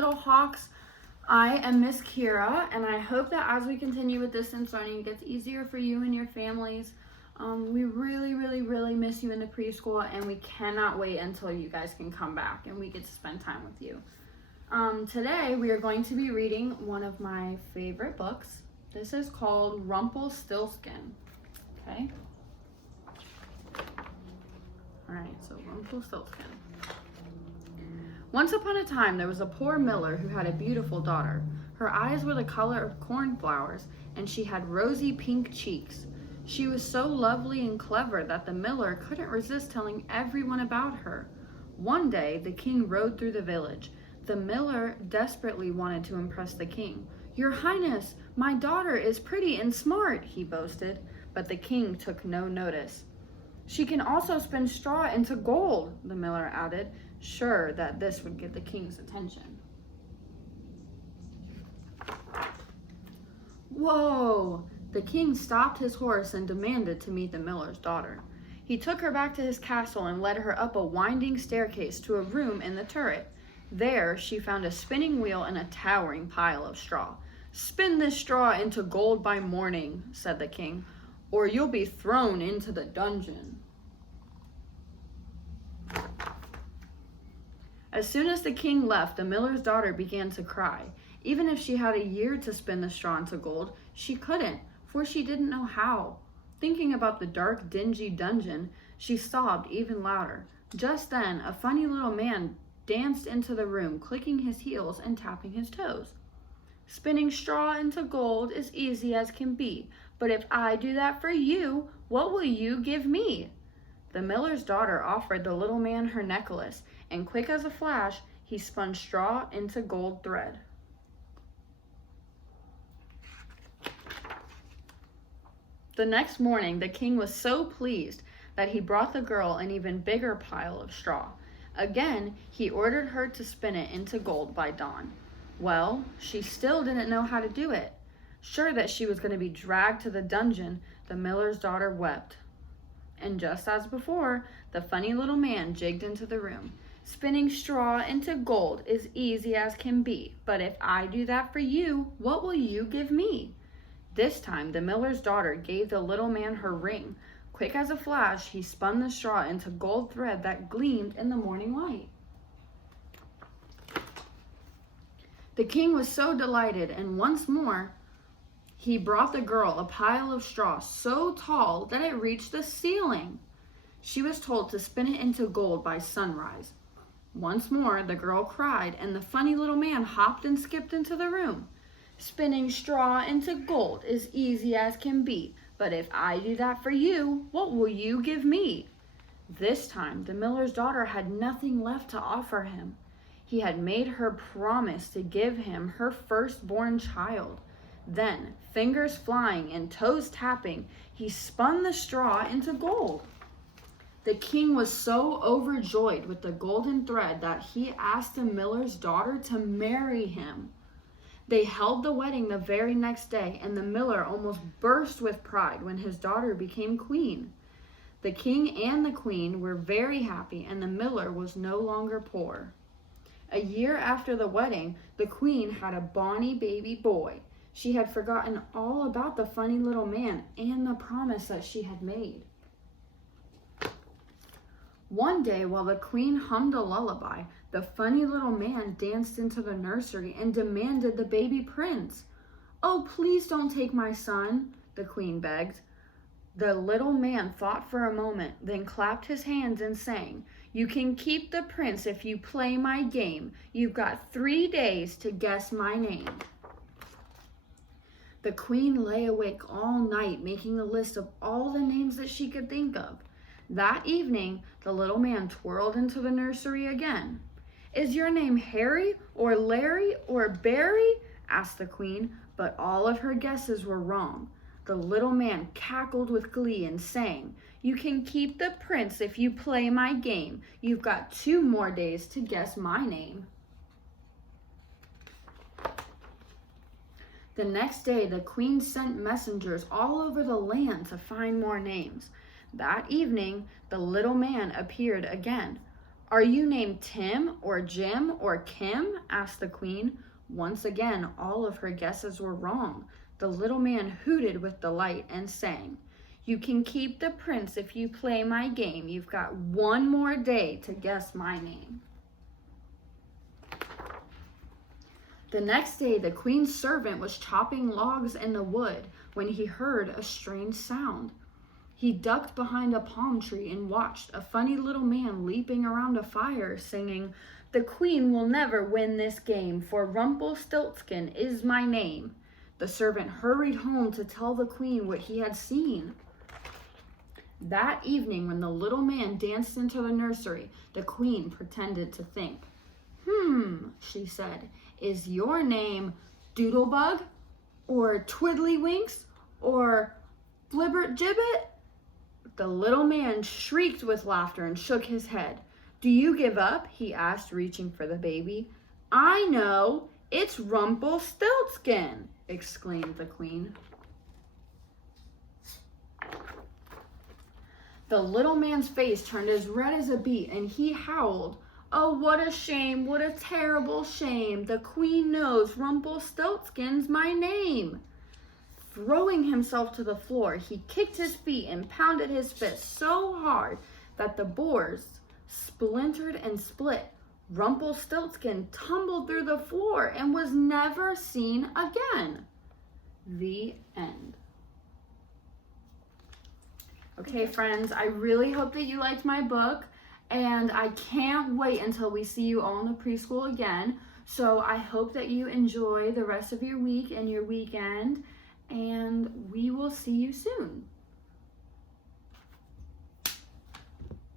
little hawks. I am Miss Kyra, and I hope that as we continue with distance learning, it gets easier for you and your families. We really miss you in the preschool, and we cannot wait until you guys can come back and we get to spend time with you. Today, we are going to be reading one of my favorite books. This is called Rumpelstiltskin, okay? All right, so Rumpelstiltskin. Once upon a time, there was a poor miller who had a beautiful daughter. Her eyes were the color of cornflowers, and she had rosy pink cheeks. She was so lovely and clever that the miller couldn't resist telling everyone about her. One day, the king rode through the village. The miller desperately wanted to impress the king. "Your Highness, my daughter is pretty and smart," he boasted, but the king took no notice. "She can also spin straw into gold," the miller added, sure that this would get the king's attention. Whoa! The king stopped his horse and demanded to meet the miller's daughter. He took her back to his castle and led her up a winding staircase to a room in the turret. There, she found a spinning wheel and a towering pile of straw. "Spin this straw into gold by morning," said the king, "or you'll be thrown into the dungeon." As soon as the king left, the miller's daughter began to cry. Even if she had a year to spin the straw into gold, she couldn't, for she didn't know how. Thinking about the dark, dingy dungeon, she sobbed even louder. Just then, a funny little man danced into the room, clicking his heels and tapping his toes. "Spinning straw into gold is easy as can be, but if I do that for you, what will you give me?" The miller's daughter offered the little man her necklace, and quick as a flash, he spun straw into gold thread. The next morning, the king was so pleased that he brought the girl an even bigger pile of straw. Again, he ordered her to spin it into gold by dawn. Well, she still didn't know how to do it. Sure that she was going to be dragged to the dungeon, the miller's daughter wept. And just as before, the funny little man jigged into the room. "Spinning straw into gold is easy as can be, but if I do that for you, what will you give me?" This time, the miller's daughter gave the little man her ring. Quick as a flash, he spun the straw into gold thread that gleamed in the morning light. The king was so delighted, and once more, he brought the girl a pile of straw so tall that it reached the ceiling. She was told to spin it into gold by sunrise. Once more, the girl cried, and the funny little man hopped and skipped into the room. "Spinning straw into gold is easy as can be, but if I do that for you, what will you give me?" This time, the miller's daughter had nothing left to offer him. He had made her promise to give him her firstborn child. Then, fingers flying and toes tapping, he spun the straw into gold. The king was so overjoyed with the golden thread that he asked the miller's daughter to marry him. They held the wedding the very next day, and the miller almost burst with pride when his daughter became queen. The king and the queen were very happy, and the miller was no longer poor. A year after the wedding, the queen had a bonny baby boy. She had forgotten all about the funny little man and the promise that she had made. One day, while the queen hummed a lullaby, the funny little man danced into the nursery and demanded the baby prince. "Oh, please don't take my son," the queen begged. The little man thought for a moment, then clapped his hands and sang, "You can keep the prince if you play my game. You've got 3 days to guess my name." The queen lay awake all night making a list of all the names that she could think of. That evening, the little man twirled into the nursery again. "Is your name Harry or Larry or Barry?" asked the queen, but all of her guesses were wrong. The little man cackled with glee and sang, "You can keep the prince if you play my game. You've got 2 more days to guess my name." The next day, the queen sent messengers all over the land to find more names. That evening, the little man appeared again. "Are you named Tim or Jim or Kim?" asked the queen. Once again, all of her guesses were wrong. The little man hooted with delight and sang, "You can keep the prince if you play my game. You've got one more day to guess my name." The next day, the queen's servant was chopping logs in the wood when he heard a strange sound. He ducked behind a palm tree and watched a funny little man leaping around a fire, singing, "The queen will never win this game, for Rumpelstiltskin is my name." The servant hurried home to tell the queen what he had seen. That evening, when the little man danced into the nursery, the queen pretended to think. She said, "Is your name Doodlebug, or Twiddlywinks, or Flibbertgibbet?" The little man shrieked with laughter and shook his head. "Do you give up?" he asked, reaching for the baby. "I know, it's Rumpelstiltskin," exclaimed the queen. The little man's face turned as red as a beet, and he howled, "Oh, what a shame, what a terrible shame. The queen knows Rumpelstiltskin's my name." Throwing himself to the floor, he kicked his feet and pounded his fist so hard that the boards splintered and split. Rumpelstiltskin tumbled through the floor and was never seen again. The end. Okay, friends, I really hope that you liked my book, and I can't wait until we see you all in the preschool again. So I hope that you enjoy the rest of your week and your weekend, and we will see you soon.